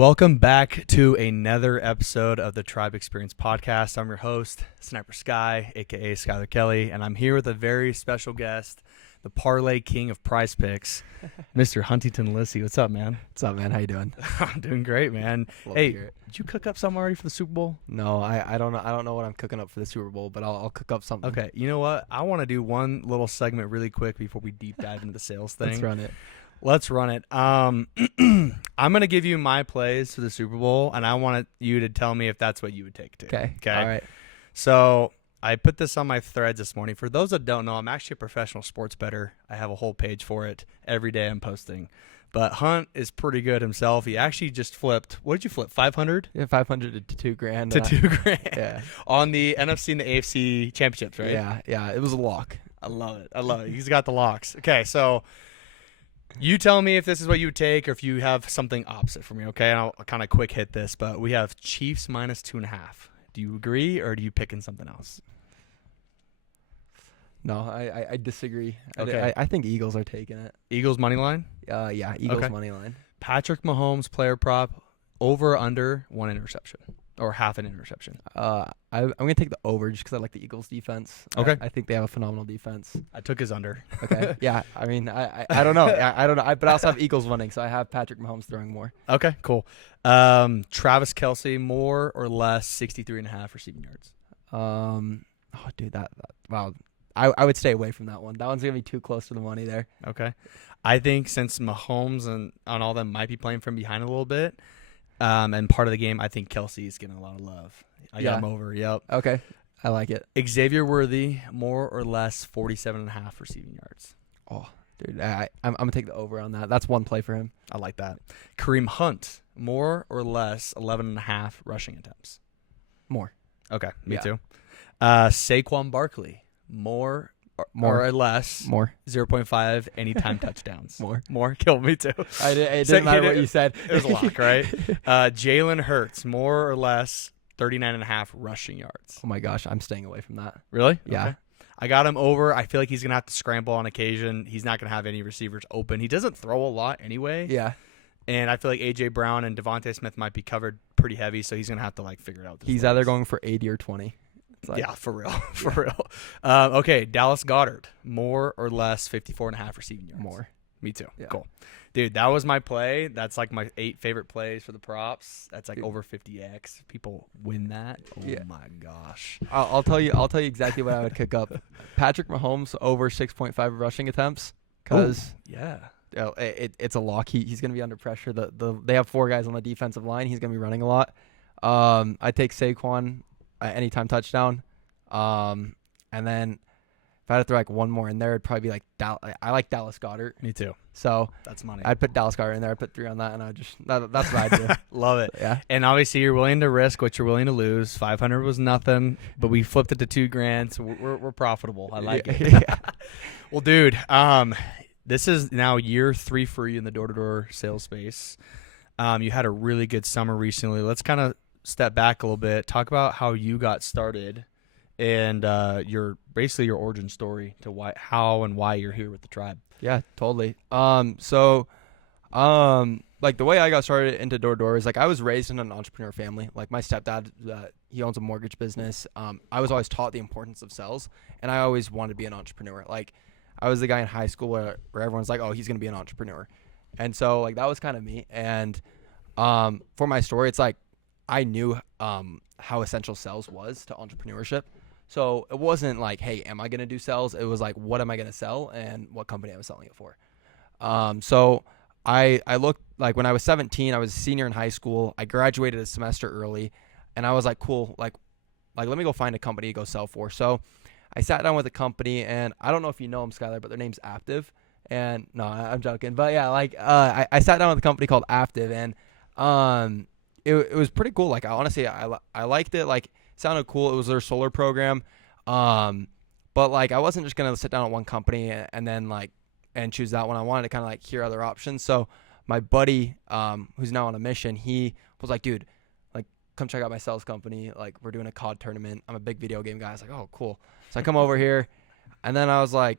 Welcome back to another episode of the Tribe Experience podcast. I'm your host, Sniper Sky, aka Skyler Kelley, and I'm here with a very special guest, the Parlay King of Prize Picks, Mr. Huntington Lysy. What's up, man? What's up, man? How you doing? I'm doing great, man. Love Hey, to hear it. did you cook up something already for the Super Bowl? No, I don't know. I don't know what I'm cooking up for the Super Bowl, but I'll cook up something. Okay, you know what? I want to do one little segment really quick before we deep dive into the sales thing. Let's run it. I'm going to give you my plays for the Super Bowl, and I want you to tell me if that's what you would take too. Okay. All right. So I put this on my threads this morning. For those that don't know, I'm actually a professional sports bettor. I have a whole page for it. Every day I'm posting. But Hunt is pretty good himself. He actually just flipped. What did you flip? 500? Yeah, 500 to $2,000. To $2,000. Yeah. On the NFC and the AFC championships, right? Yeah. It was a lock. I love it. He's got the locks. Okay, so you tell me if this is what you would take or if you have something opposite for me, okay? And I'll kind of quick hit this, but we have Chiefs minus 2.5. Do you agree or do you pick in something else? No, I disagree. Okay. I think Eagles are taking it. Eagles money line? Yeah, Eagles Okay. money line. Patrick Mahomes player prop, over or under 1 interception or half an interception. I'm gonna take the over just because I like the Eagles defense. Okay. I think they have a phenomenal defense. I took his under. Okay. Yeah. I mean, I don't know. I don't know. But I also have Eagles winning, so I have Patrick Mahomes throwing more. Okay, cool. Travis Kelley, more or less 63.5 receiving yards. Oh, dude, wow. I would stay away from that one. That one's gonna be too close to the money there. Okay. I think since Mahomes and on all them might be playing from behind a little bit, and part of the game, I think Kelley is getting a lot of love. I got him over. Yep. Okay. I like it. Xavier Worthy, more or less 47.5 receiving yards. Oh, dude, I'm gonna take the over on that. That's one play for him. I like that. Kareem Hunt, more or less 11.5 rushing attempts. More. Okay, me Yeah. too. Saquon Barkley, more or less More. 0.5 anytime touchdowns. More. Kill me too. It didn't matter what you said. It was a lock, right? Jalen Hurts, more or less 39.5 rushing yards. Oh my gosh, I'm staying away from that. Really? Yeah. Okay. I got him over. I feel like he's going to have to scramble on occasion. He's not going to have any receivers open. He doesn't throw a lot anyway. Yeah. And I feel like A.J. Brown and Devontae Smith might be covered pretty heavy, so he's going to have to figure it out. He's either going for 80 or 20. Yeah, for real. For real. Okay, Dallas Goedert, more or less 54.5 receiving yards. More. Me too. Yeah. Cool. Dude, that was my play. That's my 8 favorite plays for the props. That's Dude. over 50x. People win that. Oh Yeah. my gosh. I'll tell you exactly what I would kick up. Patrick Mahomes over 6.5 rushing attempts because Yeah. it's a lock. He's going to be under pressure. They have 4 guys on the defensive line. He's going to be running a lot. I take Saquon anytime touchdown. And then if I had to throw one more in there, it'd probably be I like Dallas Goedert. Me too. So That's money. I'd put Dallas Goedert in there. I'd put 3 on that, and that's what I'd do. Love it. Yeah. And obviously you're willing to risk what you're willing to lose. 500 was nothing, but we flipped it to $2,000, so we're profitable. I like it. Yeah. Well, dude, this is now year 3 for you in the door-to-door sales space. You had a really good summer recently. Let's kind of step back a little bit. Talk about how you got started and your origin story to how and why you're here with the tribe. Yeah, totally. The way I got started into door-to-door is I was raised in an entrepreneur family. My stepdad, he owns a mortgage business. I was always taught the importance of sales, and I always wanted to be an entrepreneur. I was the guy in high school where everyone's like, oh, he's going to be an entrepreneur. And so that was kind of me. And for my story, it's I knew how essential sales was to entrepreneurship. So it wasn't hey, am I going to do sales? It was what am I going to sell and what company I was selling it for. So I looked when I was 17, I was a senior in high school. I graduated a semester early, and I was cool, let me go find a company to go sell for. So I sat down with a company, and I don't know if you know them, Skyler, but their name's Aptiv. And no, I'm joking. But yeah, I sat down with a company called Aptiv, and it was pretty cool. Honestly, I liked it. It sounded cool. It was their solar program. But I wasn't just going to sit down at one company and then and choose that one. I wanted to kind of hear other options. So my buddy, who's now on a mission, he was dude, come check out my sales company. We're doing a COD tournament. I'm a big video game guy. I was oh, cool. So I come over here, and then I was I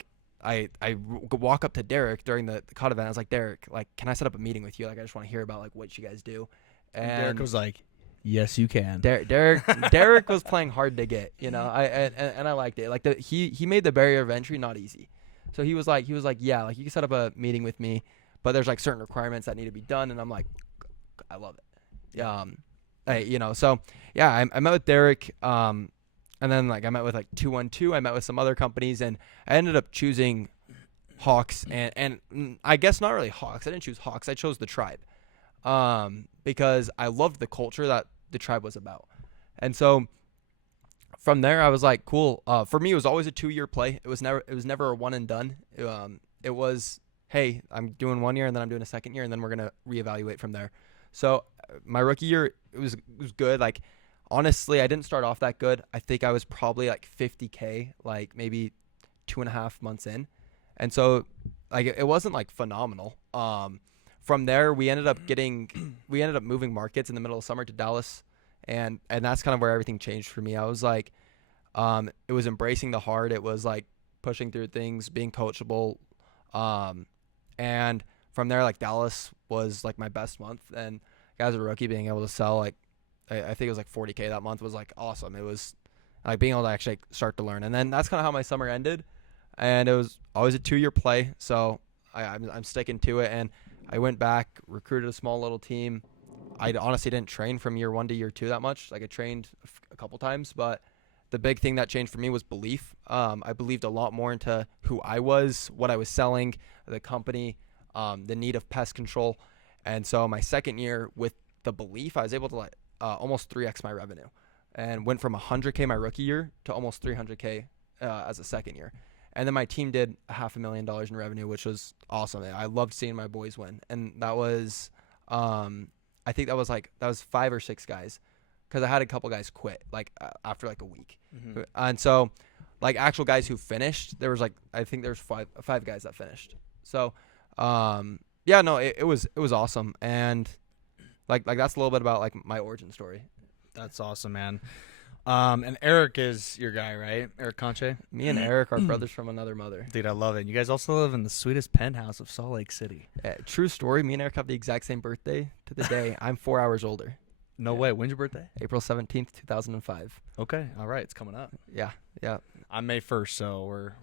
walk up to Derek during the COD event. I was Derek, can I set up a meeting with you? I just want to hear about what you guys do. And Derek was like, "Yes, you can." Derek was playing hard to get, and I liked it. Like he made the barrier of entry not easy. So he was like, yeah, like you can set up a meeting with me, but there's like certain requirements that need to be done, and I'm like, I love it. So yeah, I met with Derek, and then like I met with like 212. I met with some other companies, and I ended up choosing Hawks, and I guess not really Hawks. I didn't choose Hawks. I chose the Tribe, because I loved the culture that the Tribe was about, and so from there I was like, cool. For me, it was always a 2-year play. It was never a one and done. It was, hey, I'm doing 1 year and then I'm doing a second year and then we're gonna reevaluate from there. So my rookie year, it was good. Like honestly, I didn't start off that good. I think I was probably like 50K, like maybe 2.5 months in, and so like it wasn't like phenomenal. From there, we ended up moving markets in the middle of summer to Dallas, and that's kind of where everything changed for me. I was like, it was embracing the hard. It was like pushing through things, being coachable, and from there, like Dallas was like my best month, and as a rookie, being able to sell like I think it was like 40K that month was like awesome. It was like being able to actually start to learn, and then that's kind of how my summer ended, and it was always a 2-year play, so I'm sticking to it, and I went back, recruited a small little team. I honestly didn't train from year 1 to year 2 that much. Like I trained a couple times, but the big thing that changed for me was belief. I believed a lot more into who I was, what I was selling, the company, the need of pest control. And so my second year with the belief, I was able to like almost 3x my revenue, and went from 100K my rookie year to almost 300K as a second year. And then my team did $500,000 in revenue, which was awesome. I loved seeing my boys win. And that was, I think that was 5 or 6 guys, because I had a couple guys quit like after like a week. Mm-hmm. And so like actual guys who finished, there was like, I think there's five guys that finished. So, yeah, no, it was awesome. And like that's a little bit about like my origin story. That's awesome, man. And Eric is your guy, right? Eric Conche? Me and Eric are brothers from another mother. Dude, I love it. You guys also live in the sweetest penthouse of Salt Lake City. True story. Me and Eric have the exact same birthday to the day. I'm 4 hours older. No way. When's your birthday? April 17th, 2005. Okay. All right. It's coming up. Yeah. I'm May 1st, so we're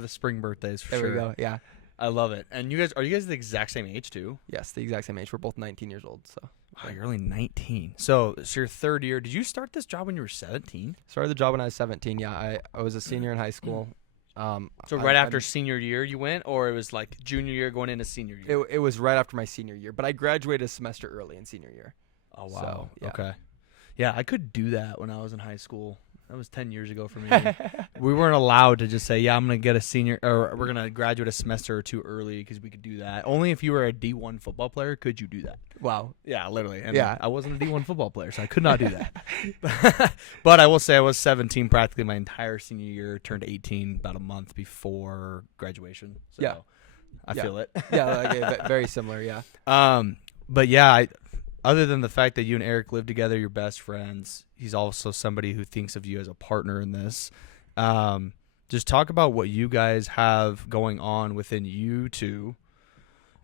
the spring birthdays for there sure. There we go. Yeah. I love it. And are you guys the exact same age too? Yes, the exact same age. We're both 19 years old. So. Wow, you're only 19. So it's your third year. Did you start this job when you were 17? Started the job when I was 17. Yeah, I was a senior in high school. So right after senior year you went, or it was like junior year going into senior year? It was right after my senior year, but I graduated a semester early in senior year. Oh, wow. So, yeah. Okay. Yeah, I could do that when I was in high school. That was 10 years ago for me. We weren't allowed to just say, yeah, I'm going to get a senior, or we're going to graduate a semester or two early, because we could do that. Only if you were a D1 football player could you do that. Wow. Yeah, literally. And yeah. I wasn't a D1 football player, so I could not do that. But I will say I was 17 practically my entire senior year, turned 18 about a month before graduation. So yeah. I feel it. Yeah, very similar, yeah. But yeah, other than the fact that you and Eric live together, you're best friends, he's also somebody who thinks of you as a partner in this. Just talk about what you guys have going on within you two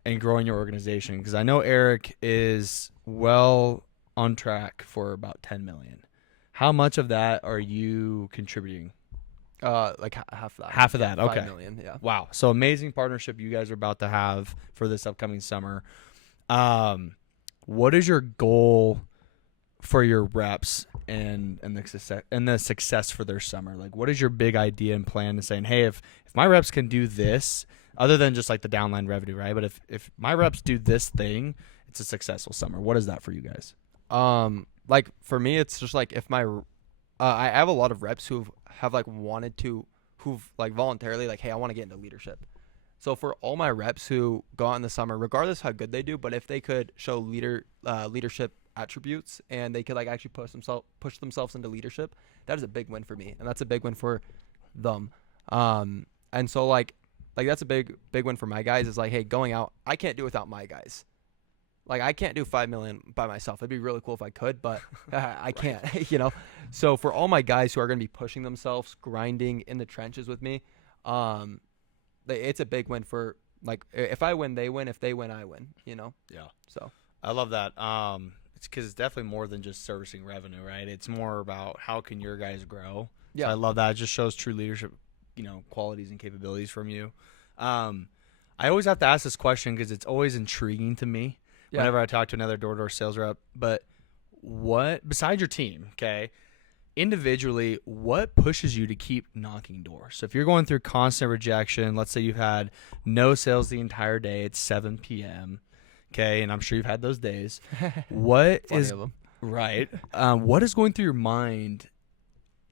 and growing your organization, because I know Eric is well on track for about 10 million. How much of that are you contributing? Like half of that. Half of that, okay. 5 million, yeah. Wow. So amazing partnership you guys are about to have for this upcoming summer. What is your goal for your reps and the success for their summer? Like, what is your big idea and plan to saying, hey, if my reps can do this, other than just like the downline revenue, right? But if my reps do this thing, it's a successful summer. What is that for you guys? Like for me, it's just like if I have a lot of reps who've voluntarily like, hey, I want to get into leadership. So for all my reps who go out in the summer, regardless how good they do, but if they could show leadership attributes and they could like actually push themselves into leadership, that is a big win for me, and that's a big win for them. And so like that's a big win for my guys, is like, hey, going out, I can't do without my guys. Like I can't do 5 million by myself. It'd be really cool if I could, but I can't, So for all my guys who are going to be pushing themselves, grinding in the trenches with me, it's a big win for, like, if I win, they win. If they win, I win, Yeah. So I love that. because it's definitely more than just servicing revenue, right? It's more about how can your guys grow. Yeah. So I love that. It just shows true leadership, qualities and capabilities from you. I always have to ask this question because it's always intriguing to me whenever I talk to another door-to-door sales rep. But what, besides your team, okay, individually, what pushes you to keep knocking doors? So if you're going through constant rejection, let's say you've had no sales the entire day, it's 7 p.m., okay, and I'm sure you've had those days. What is of them. Right? What is going through your mind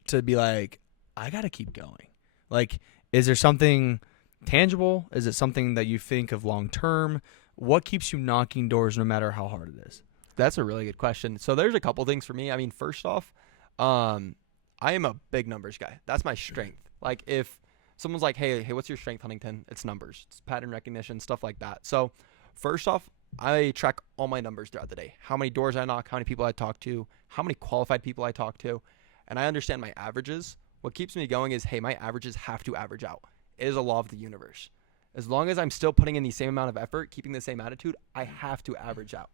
to be like, I got to keep going? Like, is there something tangible? Is it something that you think of long term? What keeps you knocking doors no matter how hard it is? That's a really good question. So there's a couple things for me. I mean, first off, I am a big numbers guy. That's my strength. Like if someone's like, hey, what's your strength, Huntington? It's numbers. It's pattern recognition, stuff like that. So first off, I track all my numbers throughout the day. How many doors I knock, how many people I talk to, how many qualified people I talk to. And I understand my averages. What keeps me going is, hey, my averages have to average out. It is a law of the universe. As long as I'm still putting in the same amount of effort, keeping the same attitude, I have to average out.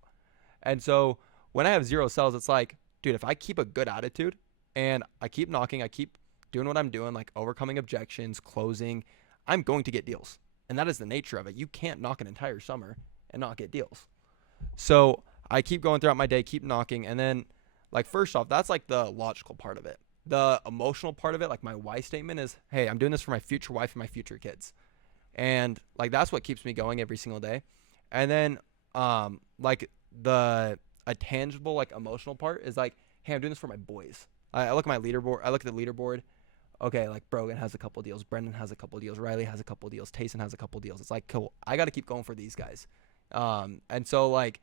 And so when I have 0 sales, it's like, dude, if I keep a good attitude and I keep knocking, I keep doing what I'm doing, like overcoming objections, closing, I'm going to get deals. And that is the nature of it. You can't knock an entire summer and not get deals. So I keep going throughout my day, keep knocking. And then, like, first off, that's like the logical part of it. The emotional part of it, like my why statement is, hey, I'm doing this for my future wife and my future kids. And like, that's what keeps me going every single day. And then, like a tangible, like emotional part is like, hey, I'm doing this for my boys. I look at my leaderboard. I look at the leaderboard. Okay, like Brogan has a couple deals. Brendan has a couple deals. Riley has a couple deals. Tayson has a couple deals. It's like, cool. I got to keep going for these guys. And so like,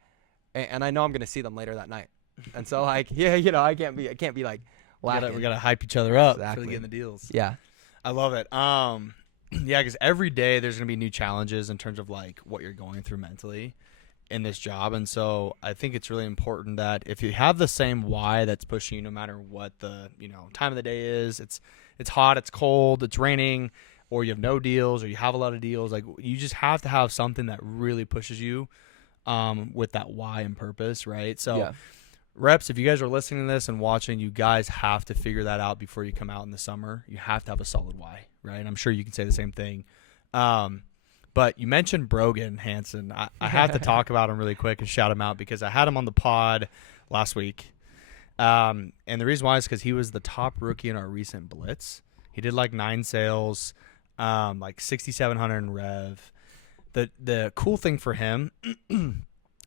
and I know I'm going to see them later that night. And so like, yeah, I can't be like, we gotta hype each other up Exactly. for getting the deals. Yeah. I love it. Yeah, because every day there's gonna be new challenges in terms of like what you're going through mentally in this job, and so I think it's really important that if you have the same why that's pushing you, no matter what the time of the day is, it's hot, it's cold, it's raining, or you have no deals, or you have a lot of deals. Like you just have to have something that really pushes you, with that why and purpose, right? So. Yeah. Reps, if you guys are listening to this and watching, you guys have to figure that out before you come out in the summer. You have to have a solid why, right? And I'm sure you can say the same thing. But you mentioned Brogan Hansen. I have to talk about him really quick and shout him out because I had him on the pod last week. And the reason why is because he was the top rookie in our recent blitz. He did like 9 sales, like 6,700 in rev. The cool thing for him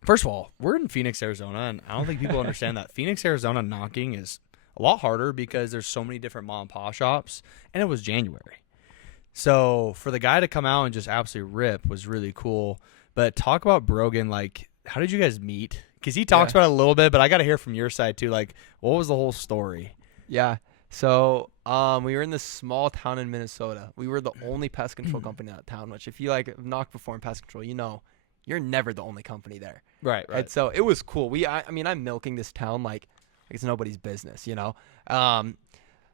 first of all, we're in Phoenix, Arizona, and I don't think people understand that. Phoenix, Arizona knocking is a lot harder because there's so many different mom and pop shops, and it was January. So for the guy to come out and just absolutely rip was really cool. But talk about Brogan, like, how did you guys meet? Because he talks about it a little bit, but I got to hear from your side too. Like, what was the whole story? Yeah. So we were in this small town in Minnesota. We were the only pest control company in that town, which if you like knocked before in pest control, you're never the only company there. Right. And so it was cool. I mean, I'm milking this town like it's nobody's business,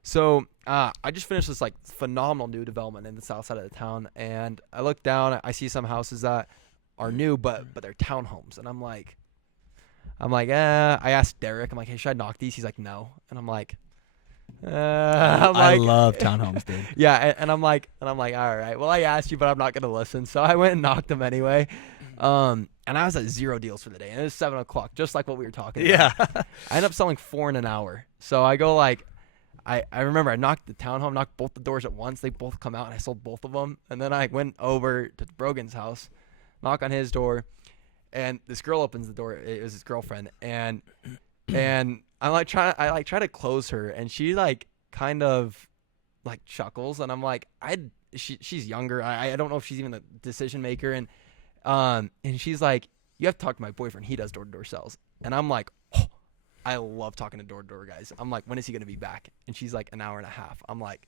So I just finished this like phenomenal new development in the south side of the town, and I look down, I see some houses that are new, but they're townhomes, and I'm like, I asked Derek, I'm like, hey, should I knock these? He's like, no, and I'm like, I love townhomes, dude. Yeah, and I'm like, all right, well, I asked you, but I'm not gonna listen, so I went and knocked them anyway. And I was at 0 deals for the day, and it was 7 o'clock, just like what we were talking about. Yeah. I ended up selling 4 in an hour. So I go like, I remember I knocked the townhome, knocked both the doors at once. They both come out, and I sold both of them. And then I went over to Brogan's house, knock on his door, and this girl opens the door. It was his girlfriend, and I try to close her, and she like kind of like chuckles, and I'm like, she's younger. I don't know if she's even the decision maker, and she's like, you have to talk to my boyfriend. He does door-to-door sales. And I'm like, oh, I love talking to door-to-door guys. I'm like, when is he going to be back? And she's like, an hour and a half. I'm like,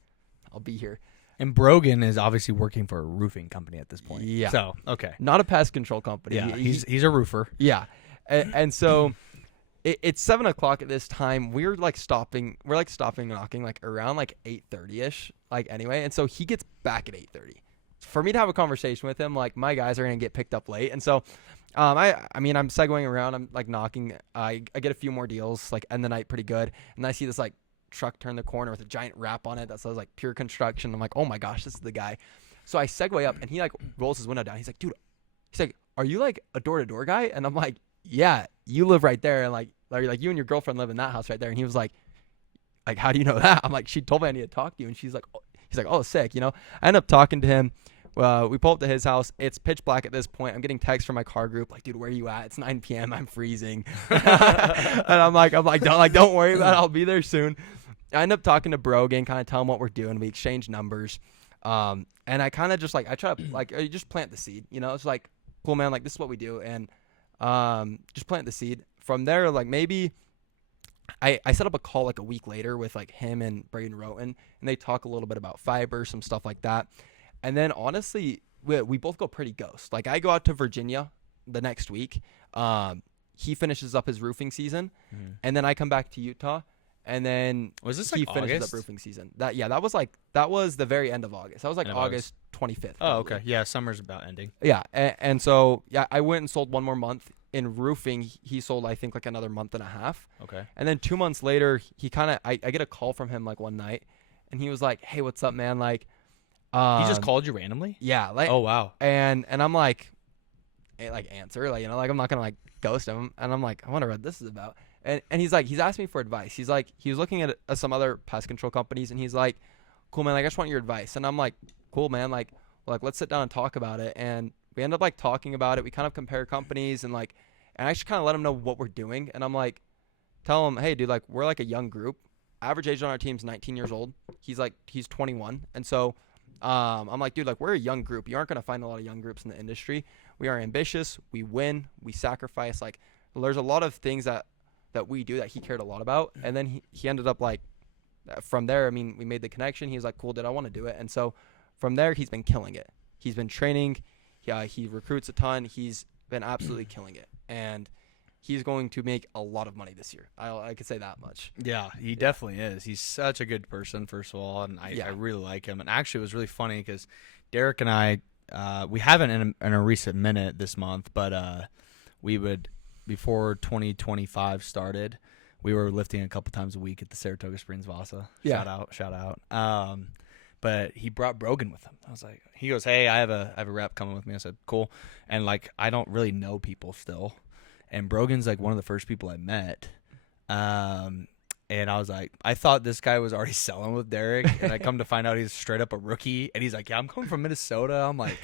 I'll be here. And Brogan is obviously working for a roofing company at this point. Yeah. So, okay. Not a pest control company. Yeah, he's a roofer. Yeah. And so it's 7 o'clock at this time. We're stopping knocking like around like 8:30ish, like anyway. And so he gets back at 8:30. for me to have a conversation with him, like my guys are gonna get picked up late, and so I mean I'm segueing around. I'm like knocking. I get a few more deals like end the night pretty good, and I see this like truck turn the corner with a giant wrap on it that says like Pure Construction. I'm like, oh my gosh, this is the guy. So I segue up, and he like rolls his window down. He's like, dude, he's like, are you like a door-to-door guy? And I'm like, yeah, you live right there, and like you and your girlfriend live in that house right there. And he was like, how do you know that? I'm like, she told me I need to talk to you, and she's like, oh. He's like, oh, sick, you know. I end up talking to him. We pull up to his house. It's pitch black at this point. I'm getting texts from my car group like, dude, where are you at? It's 9 p.m. I'm freezing. And I'm like, don't worry about it. I'll be there soon. I end up talking to Brogan, kind of tell him what we're doing. We exchange numbers. And I kind of just like, I try to like, you just plant the seed, you know. It's like, cool, man, like this is what we do. And just plant the seed. From there, like maybe I set up a call like a week later with like him and Braden Roten, and they talk a little bit about fiber, some stuff like that. And then honestly, we both go pretty ghost. Like I go out to Virginia the next week. He finishes up his roofing season, and then I come back to Utah, and then was this he like finishes August? up roofing season. That was the very end of August. That was like August 25th. Oh, probably. okay. Yeah, summer's about ending. Yeah, and so yeah, I went and sold one more month. In roofing, he sold I think like another month and a half. Okay. And then 2 months later, he kind of I get a call from him like one night, and he was like, "Hey, what's up, man?" Like, He just called you randomly? yeah, like, Oh wow. and I'm like answer, like, you know, like I'm not gonna like ghost him, and I'm like, I wonder what this is about, and he's like, he's asked me for advice. He's like, he was looking at some other pest control companies, and he's like, cool, man, like I just want your advice, and I'm like, cool, man, like let's sit down and talk about it, and we end up like talking about it. We kind of compare companies and like. And I just kind of let him know what we're doing. And I'm like, tell him, hey, dude, like, we're like a young group. Average age on our team is 19 years old. He's 21. And so I'm like, dude, like, we're a young group. You aren't going to find a lot of young groups in the industry. We are ambitious. We win. We sacrifice. Like, there's a lot of things that we do that he cared a lot about. And then he ended up, like, from there, I mean, we made the connection. He was like, cool, dude, I want to do it. And so from there, he's been killing it. He's been training. He recruits a ton. He's been absolutely killing it. And he's going to make a lot of money this year. I could say that much. Yeah, he definitely is. He's such a good person, first of all, and I really like him. And actually, it was really funny because Derek and I, we haven't in a recent minute this month, but we would, before 2025 started, we were lifting a couple times a week at the Saratoga Springs Vasa. Yeah. Shout out. But he brought Brogan with him. I was like, he goes, hey, I have a rep coming with me. I said, cool. And like, I don't really know people still. And Brogan's like one of the first people I met. And I was like, I thought this guy was already selling with Derek. And I come to find out he's straight up a rookie. And he's like, yeah, I'm coming from Minnesota. I'm like,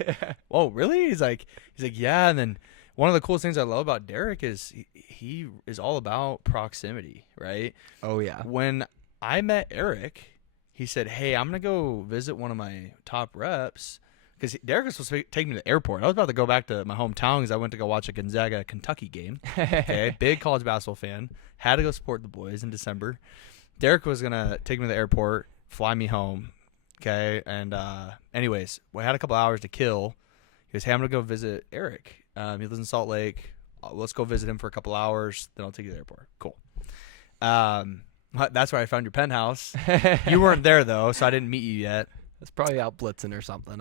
whoa, really? He's like, yeah. And then one of the coolest things I love about Derek is he is all about proximity, right? Oh, yeah. When I met Eric, he said, hey, I'm going to go visit one of my top reps. Because Derek was supposed to take me to the airport. I was about to go back to my hometown because I went to go watch a Gonzaga Kentucky game. Okay, big college basketball fan. Had to go support the boys in December. Derek was going to take me to the airport, fly me home. Okay, and anyways, we had a couple hours to kill. He goes, hey, I'm going to go visit Eric. He lives in Salt Lake. Let's go visit him for a couple hours. Then I'll take you to the airport. Cool. That's where I found your penthouse. You weren't there, though, so I didn't meet you yet. It's probably out blitzing or something.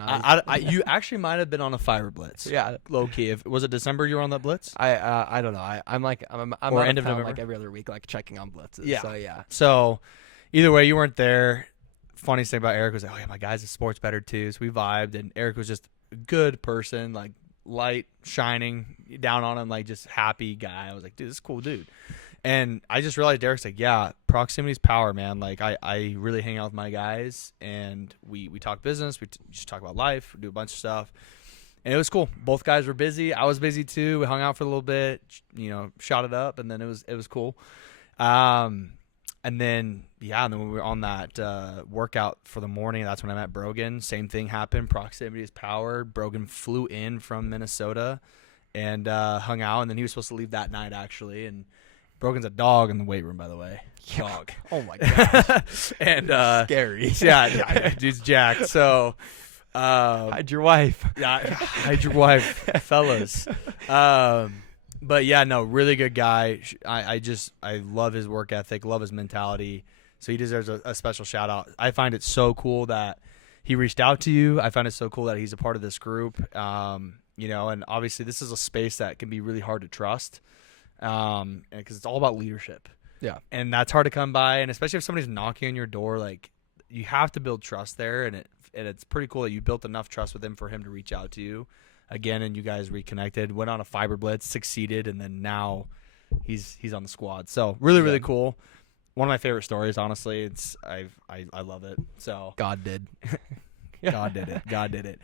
You actually might have been on a fire blitz. Yeah, low key. Was it December you were on that blitz? I don't know. I'm or out end of of town November? like every other week, like checking on blitzes. Yeah. So yeah. So either way, you weren't there. Funniest thing about Eric was like, oh yeah, my guy's a sports better too. So we vibed, and Eric was just a good person, like light shining down on him, like just happy guy. I was like, dude, this is a cool dude. And I just realized Derek's like, yeah, proximity's power, man. Like, I really hang out with my guys, and we talk business. We just talk about life. We do a bunch of stuff. And it was cool. Both guys were busy. I was busy, too. We hung out for a little bit, shot it up, and then it was cool. And then when we were on that workout for the morning, that's when I met Brogan. Same thing happened. Proximity is power. Brogan flew in from Minnesota and hung out, and then he was supposed to leave that night, actually, and Brogan's a dog in the weight room, by the way. Dog. Oh my god. And scary. Yeah, dude's jacked. So hide your wife. Yeah, hide your wife, fellas. But yeah, no, really good guy. I love his work ethic, love his mentality. So he deserves a special shout out. I find it so cool that he reached out to you. I found it so cool that he's a part of this group. You know, and obviously this is a space that can be really hard to trust, because it's all about leadership. Yeah. And that's hard to come by, and especially if somebody's knocking on your door, like you have to build trust there, and it's pretty cool that you built enough trust with him for him to reach out to you again, and you guys reconnected, went on a fiber blitz, succeeded, and then now he's on the squad. So really cool. One of my favorite stories, honestly. I love it. So God did. God did it. God did it.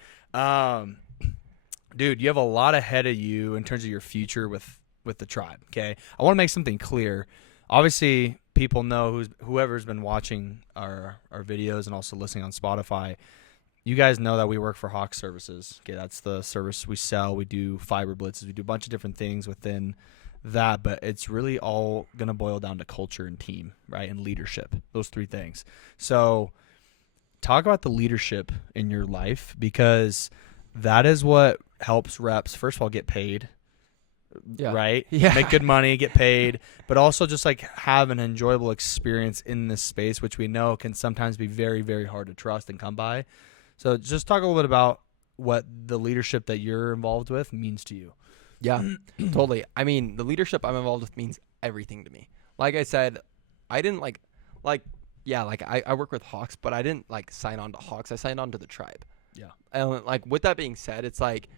Dude, you have a lot ahead of you in terms of your future with the tribe. Okay, I want to make something clear. Obviously, people know whoever's been watching our videos and also listening on Spotify. You guys know that we work for Hawk Services. Okay, that's the service we sell. We do fiber blitzes. We do a bunch of different things within that, but it's really all going to boil down to culture and team, right, and leadership. Those three things. So talk about the leadership in your life, because that is what helps reps, first of all, get paid, right? Yeah. Make good money, get paid, but also just like have an enjoyable experience in this space, which we know can sometimes be very, very hard to trust and come by. So just talk a little bit about what the leadership that you're involved with means to you. Yeah, totally. I mean, the leadership I'm involved with means everything to me. Like I said, I didn't I work with Hawks, but I didn't like sign on to Hawks. I signed on to the tribe. Yeah. And like with that being said, it's like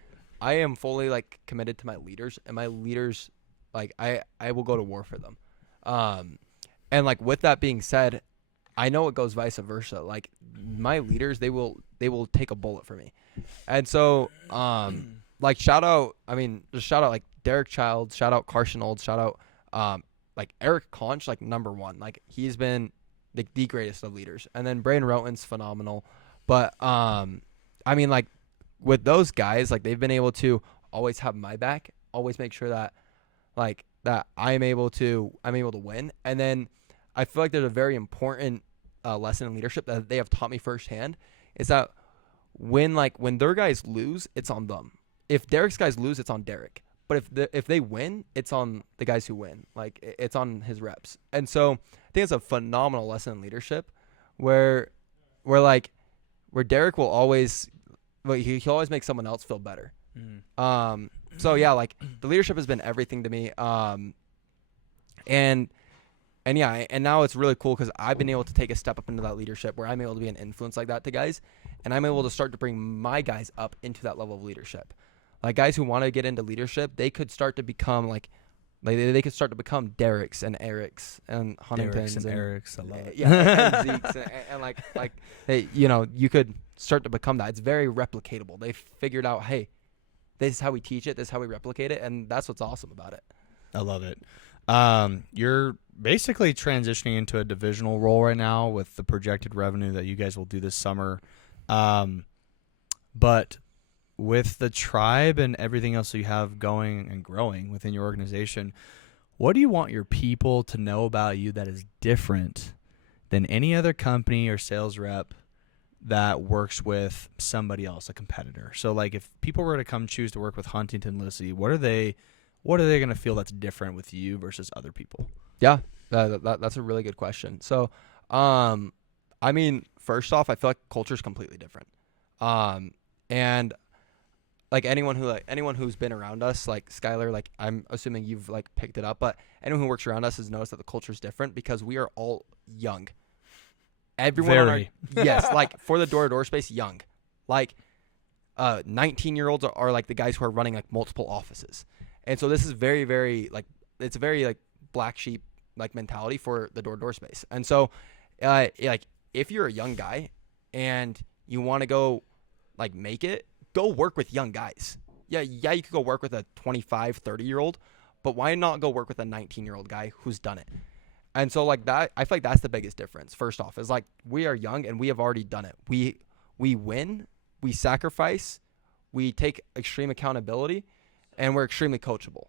I am fully like committed to my leaders, and my leaders, like I will go to war for them. And like with that being said, I know it goes vice versa. Like my leaders, they will take a bullet for me. And so like shout out like Derek Childs, shout out Carson Olds, shout out like Eric Conch, like number one. Like he's been the greatest of leaders. And then Braden Roten's phenomenal. But I mean, like with those guys, like they've been able to always have my back, always make sure that like that I'm able to win. And then I feel like there's a very important lesson in leadership that they have taught me firsthand, is that when their guys lose, it's on them. If Derek's guys lose, it's on Derek. But if they win, it's on the guys who win. Like it's on his reps. And so I think it's a phenomenal lesson in leadership, where Derek will always, he'll always make someone else feel better. So yeah, like the leadership has been everything to me. And now it's really cool because I've been able to take a step up into that leadership where I'm able to be an influence like that to guys, and I'm able to start to bring my guys up into that level of leadership. Like guys who want to get into leadership, they could start to become they could start to become Derek's and Eric's and Huntington's and Eric's. I love it. Yeah, and Zeke's and like hey, you could start to become that. It's very replicatable. They figured out, hey, this is how we teach it, this is how we replicate it, and that's what's awesome about it. I love it. You're basically transitioning into a divisional role right now with the projected revenue that you guys will do this summer. But with the tribe and everything else that you have going and growing within your organization, what do you want your people to know about you that is different than any other company or sales rep that works with somebody else, a competitor? So like if people were to come choose to work with Huntington Lysy, what are they going to feel that's different with you versus other people? Yeah, that's a really good question. So, I mean, first off, I feel like culture is completely different. And like anyone who's been around us, like Skyler, like I'm assuming you've like picked it up, but anyone who works around us has noticed that the culture is different because we are all young. Everyone yes, like for the door-to-door space, young. Like 19-year-olds are like the guys who are running like multiple offices. And so this is very, very like, it's a very like black sheep like mentality for the door-to-door space. And so like if you're a young guy and you want to go like make it, go work with young guys. Yeah, you could go work with a 25, 30-year-old, but why not go work with a 19-year-old guy who's done it? And so like that, I feel like that's the biggest difference. First off, is like we are young and we have already done it. We win, we sacrifice, we take extreme accountability, and we're extremely coachable.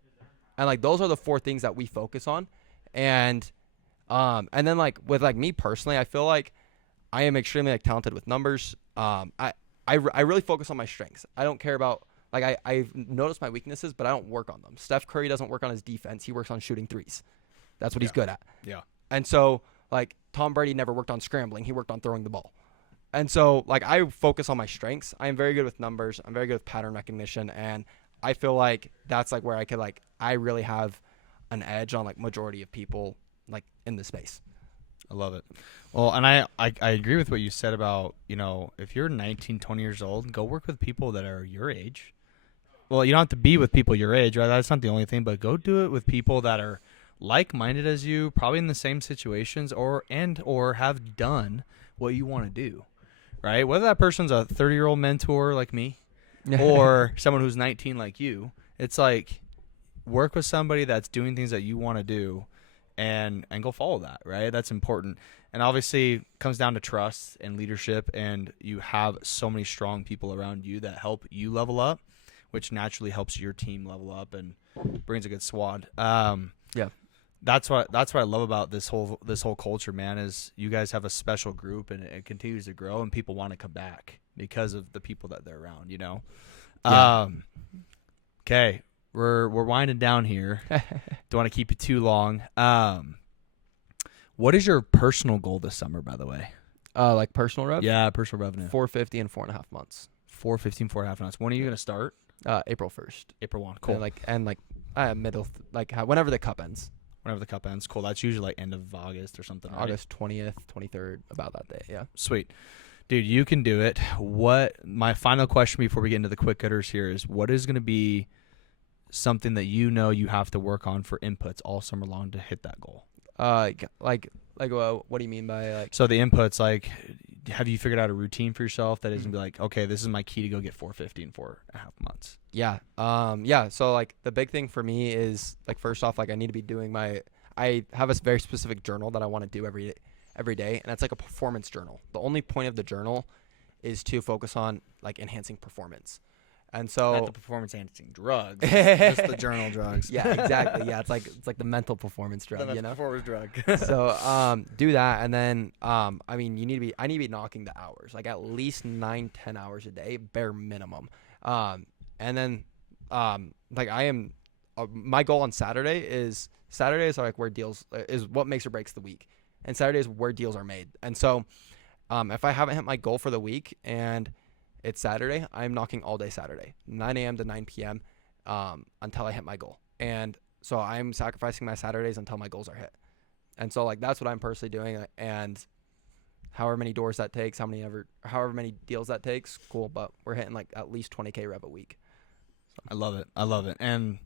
And like those are the four things that we focus on. And then like with like me personally, I feel like I am extremely like talented with numbers. I really focus on my strengths. I don't care about like I've noticed my weaknesses, but I don't work on them. Steph Curry doesn't work on his defense. He works on shooting threes. That's what he's good at. Yeah. And so like Tom Brady never worked on scrambling. He worked on throwing the ball. And so, like, I focus on my strengths. I am very good with numbers. I'm very good with pattern recognition. And I feel like that's, like, where I could, like, I really have an edge on, like, majority of people, like, in the space. I love it. Well, and I agree with what you said about, if you're 19, 20 years old, go work with people that are your age. Well, you don't have to be with people your age, right? That's not the only thing, but go do it with people that are like-minded as you, probably in the same situations or have done what you want to do, right? Whether that person's a 30-year-old mentor like me or someone who's 19 like you, it's like work with somebody that's doing things that you want to do and go follow that, right? That's important. And obviously it comes down to trust and leadership, and you have so many strong people around you that help you level up, which naturally helps your team level up and brings a good squad. Yeah. That's what I love about this whole culture, man, is you guys have a special group, and it continues to grow, and people want to come back because of the people that they're around, Yeah. Okay, we're winding down here. Don't want to keep you too long. What is your personal goal this summer, by the way? Like personal rev? Yeah, personal revenue. 450 in 4.5 months. 415, 4.5 months. When are you going to start? April 1st. April 1. Cool. Whenever the cup ends. Whenever the cup ends. Cool. That's usually like end of August or something. Right? August 20th, 23rd, about that day. Yeah. Sweet. Dude, you can do it. My final question before we get into the quick hitters here is, what is going to be something that you have to work on for inputs all summer long to hit that goal? What do you mean by like? So the inputs, like, have you figured out a routine for yourself that is gonna be like, okay, this is my key to go get 450 in 4.5 months? Yeah. Yeah. So like the big thing for me is like, first off, like I need to be doing I have a very specific journal that I want to do every day, and it's like a performance journal. The only point of the journal is to focus on like enhancing performance. And so not the performance enhancing drugs, just the journal drugs. Yeah, exactly. Yeah, it's like the mental performance drug, performance drug. So do that, and then I need to be knocking the hours, like at least 9-10 hours a day, bare minimum. And then like I am my goal on Saturdays are like where deals is what makes or breaks the week, and Saturdays where deals are made. And so if I haven't hit my goal for the week and it's Saturday, I'm knocking all day Saturday, 9 a.m. to 9 p.m. Until I hit my goal. And so I'm sacrificing my Saturdays until my goals are hit. And so like that's what I'm personally doing. And however many doors that takes, however many deals that takes, cool. But we're hitting like at least 20K rev a week. So. I love it. And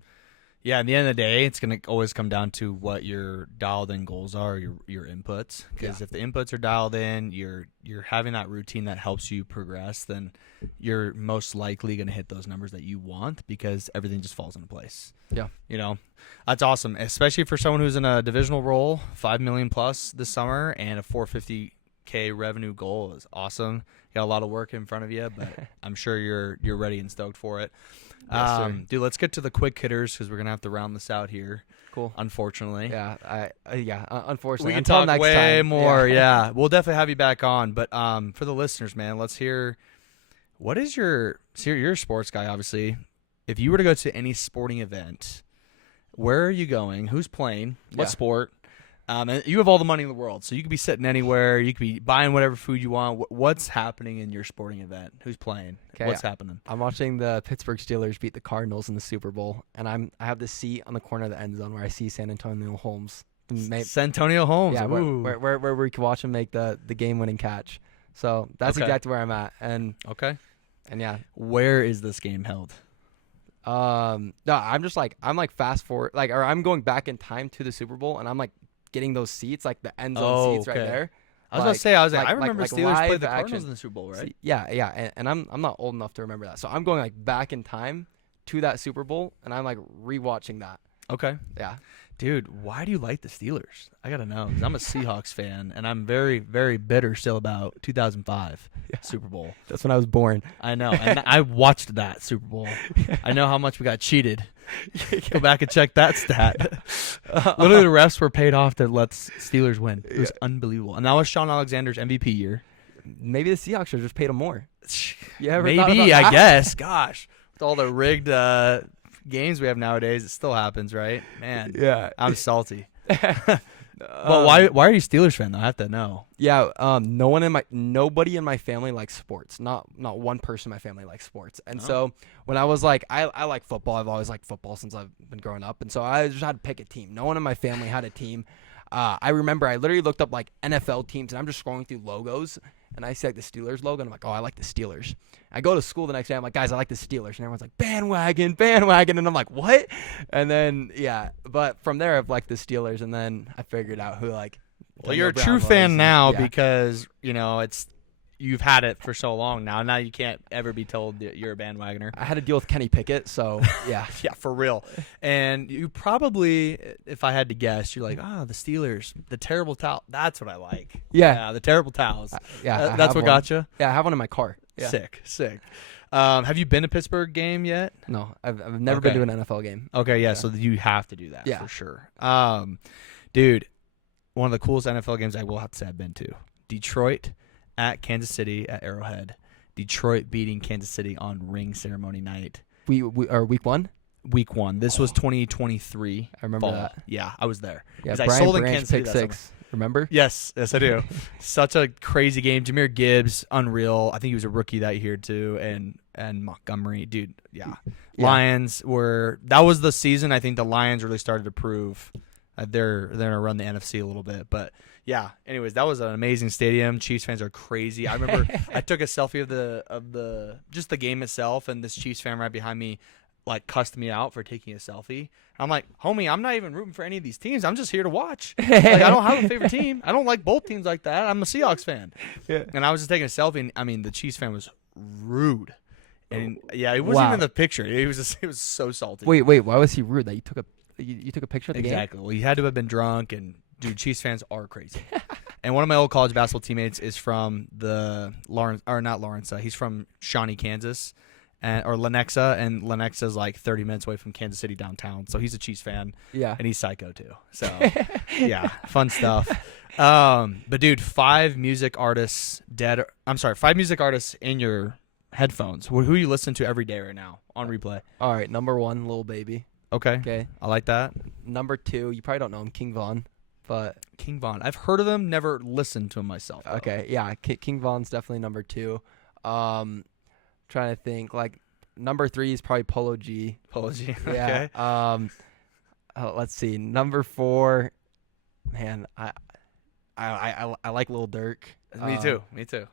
yeah, at the end of the day, it's going to always come down to what your dialed in goals are, your inputs. Because if the inputs are dialed in, you're having that routine that helps you progress, then you're most likely going to hit those numbers that you want, because everything just falls into place. Yeah. That's awesome, especially for someone who's in a divisional role. 5 million plus this summer and a 450K revenue goal is awesome. You got a lot of work in front of you, but I'm sure you're ready and stoked for it. Yes, Dude, let's get to the quick hitters because we're gonna have to round this out here. Cool. Unfortunately. Yeah. Unfortunately. We can Until talk next way time. more. Yeah. We'll definitely have you back on. But for the listeners, man, let's hear. What is you're a sports guy, obviously. If you were to go to any sporting event, where are you going? Who's playing? What sport? And you have all the money in the world, so you could be sitting anywhere. You could be buying whatever food you want. What's happening in your sporting event? Who's playing? Okay, What's happening? I'm watching the Pittsburgh Steelers beat the Cardinals in the Super Bowl, and I have the seat on the corner of the end zone where I see San Antonio Holmes. San Antonio Holmes. Yeah, where we can watch him make the game-winning catch. So that's exactly where I'm at. And yeah. Where is this game held? No, I'm like fast forward, or I'm going back in time to the Super Bowl, and I'm like getting those seats, like the end zone seats right there. I was about to say, I remember Steelers played the Cardinals in the Super Bowl, right? Yeah, and I'm not old enough to remember that, so I'm going like back in time to that Super Bowl, and I'm like rewatching that. Okay. Yeah. Dude, why do you like the Steelers? I gotta know, because I'm a Seahawks fan, and I'm very, very bitter still about 2005 Super Bowl. That's when I was born. I know, and I watched that Super Bowl. I know how much we got cheated. Go back and check that stat. Literally, the refs were paid off to let Steelers win. It was unbelievable, and that was Sean Alexander's MVP year. Maybe the Seahawks should have just paid him more. Yeah, maybe. I guess. Gosh, with all the rigged games we have nowadays, it still happens, right? Man, yeah, I'm salty. But why are you Steelers fan though? I have to know. Yeah, nobody in my family likes sports. Not one person in my family likes sports. And so when I was like, I like football. I've always liked football since I've been growing up. And so I just had to pick a team. No one in my family had a team. I remember I literally looked up like NFL teams, and I'm just scrolling through logos, and I see like the Steelers logo, and I'm like, oh, I like the Steelers. I go to school the next day. I'm like, guys, I like the Steelers, and everyone's like, bandwagon, and I'm like, what? And then but from there I've liked the Steelers, and then I figured out who like. Well, you're a true fan now because you've had it for so long now. Now you can't ever be told that you're a bandwagoner. I had to deal with Kenny Pickett, so yeah. Yeah, for real. And you probably, if I had to guess, you're like, the Steelers, the terrible towel. That's what I like. Yeah, the terrible towels. That's what one. Got you? Yeah, I have one in my car. Yeah. Sick. Have you been to Pittsburgh game yet? No, I've never been to an NFL game. Okay, yeah, so you have to do that for sure. Dude, one of the coolest NFL games I will have to say I've been to. Detroit at Kansas City at Arrowhead. Detroit beating Kansas City on ring ceremony night. We are week one? Week one. This was 2023. I remember that. Yeah, I was there. Yeah, I sold in Kansas City pick 6. Remember? Yes, I do. Such a crazy game. Jameer Gibbs, unreal. I think he was a rookie that year too. And Montgomery, dude, yeah. Lions that was the season I think the Lions really started to prove they're going to run the NFC a little bit. But yeah, anyways, that was an amazing stadium. Chiefs fans are crazy. I remember I took a selfie of the just the game itself, and this Chiefs fan right behind me like cussed me out for taking a selfie. I'm like, homie, I'm not even rooting for any of these teams. I'm just here to watch. Like, I don't have a favorite team. I don't like both teams like that. I'm a Seahawks fan. Yeah. And I was just taking a selfie, and I mean, the Chiefs fan was rude. And yeah, it wasn't even the picture. It was so salty. Wait, why was he rude? That you took a picture of the game? Exactly. Well, he had to have been drunk, and dude, Chiefs fans are crazy. And one of my old college basketball teammates is from he's from Shawnee, Kansas, or Lenexa, and Lenexa's like 30 minutes away from Kansas City downtown. So he's a Chiefs fan. Yeah. And he's psycho too. So yeah, fun stuff. But dude, 5 music artists in your headphones. Who you listen to every day right now on replay? All right, number 1, Lil Baby. Okay. I like that. Number 2, you probably don't know him, King Von. But King Von, I've heard of him, never listened to him myself. Though. Okay, yeah, King Von's definitely number 2. Trying to think, like number 3 is probably Polo G. Okay. Yeah. Let's see, number 4. Man, I like Lil Durk. Me too.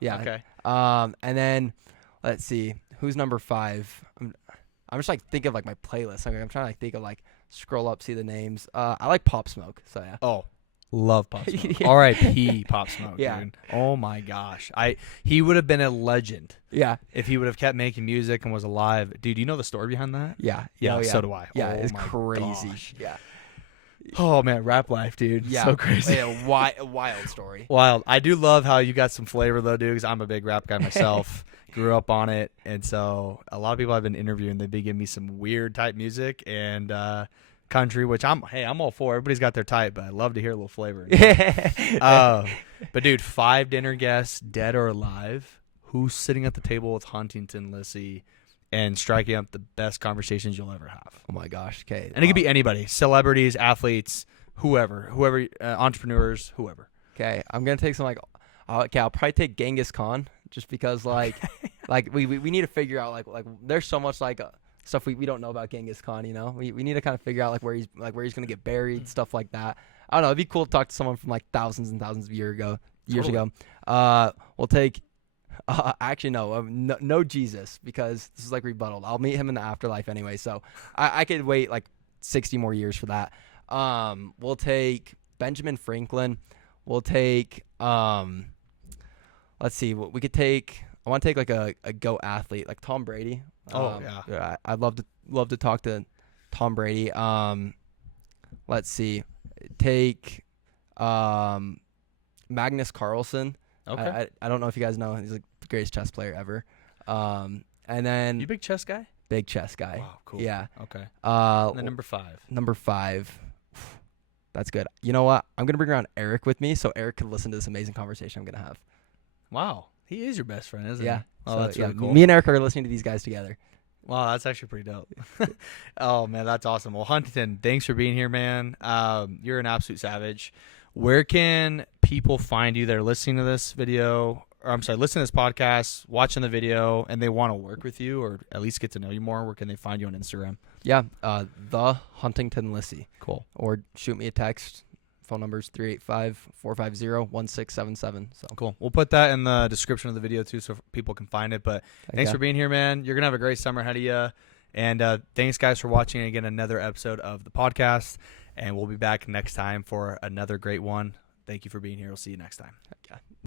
Yeah. Okay. And then let's see, who's number 5? I'm just like thinking of like my playlist. I'm trying to like think of like scroll up, see the names. I like Pop Smoke. So yeah. Oh, love Pop Smoke. R.I.P. Pop Smoke. Yeah. Dude. Oh my gosh. He would have been a legend. Yeah. If he would have kept making music and was alive. Dude, you know the story behind that? Yeah. Yeah. So do I. Yeah. It's crazy. Gosh. Yeah. Oh man, rap life, dude. Yeah. So crazy. Yeah, wild story. Wild. I do love how you got some flavor though, dude, because I'm a big rap guy myself. Grew up on it, and so a lot of people I've been interviewing, they've been giving me some weird type music and country, which I'm all for. Everybody's got their type, but I love to hear a little flavor. But dude, 5 dinner guests, dead or alive, who's sitting at the table with Huntington, Lysy, and striking up the best conversations you'll ever have. Oh my gosh. Okay. And it could be anybody, celebrities, athletes, whoever, entrepreneurs, whoever. Okay. I'm going to take some I'll probably take Genghis Khan just because like we need to figure out like there's so much stuff we don't know about Genghis Khan, you know. We need to kind of figure out where he's going to get buried, stuff like that. I don't know, it'd be cool to talk to someone from like thousands and thousands of years ago. We'll take actually no Jesus, because this is like rebuttal. I'll meet him in the afterlife anyway, so I could wait like 60 more years for that. We'll take Benjamin Franklin. We'll take let's see, we could take. I want to take like a GOAT athlete, like Tom Brady. Yeah. I'd love to talk to Tom Brady. Let's see, take Magnus Carlsen. Okay. I don't know if you guys know, he's like the greatest chess player ever. And then you big chess guy? Big chess guy. Wow, cool. Yeah. Okay. And then number 5. That's good. You know what? I'm gonna bring around Eric with me, so Eric can listen to this amazing conversation I'm gonna have. Wow, he is your best friend, isn't he? Yeah. Oh, that's really cool. Me and Eric are listening to these guys together. Wow, that's actually pretty dope. Oh man, that's awesome. Well, Huntington, thanks for being here, man. You're an absolute savage. Where can people find you that are listening to this video? Or I'm sorry, listening to this podcast, watching the video, and they want to work with you or at least get to know you more? Where can they find you on Instagram? Yeah, the Huntington Lysy. Cool. Or shoot me a text. Phone number's 385-450-1677. So Cool. We'll put that in the description of the video too so people can find it. But thanks for being here, man. You're going to have a great summer ahead of you. And thanks, guys, for watching again another episode of the podcast. And we'll be back next time for another great one. Thank you for being here. We'll see you next time. Yeah.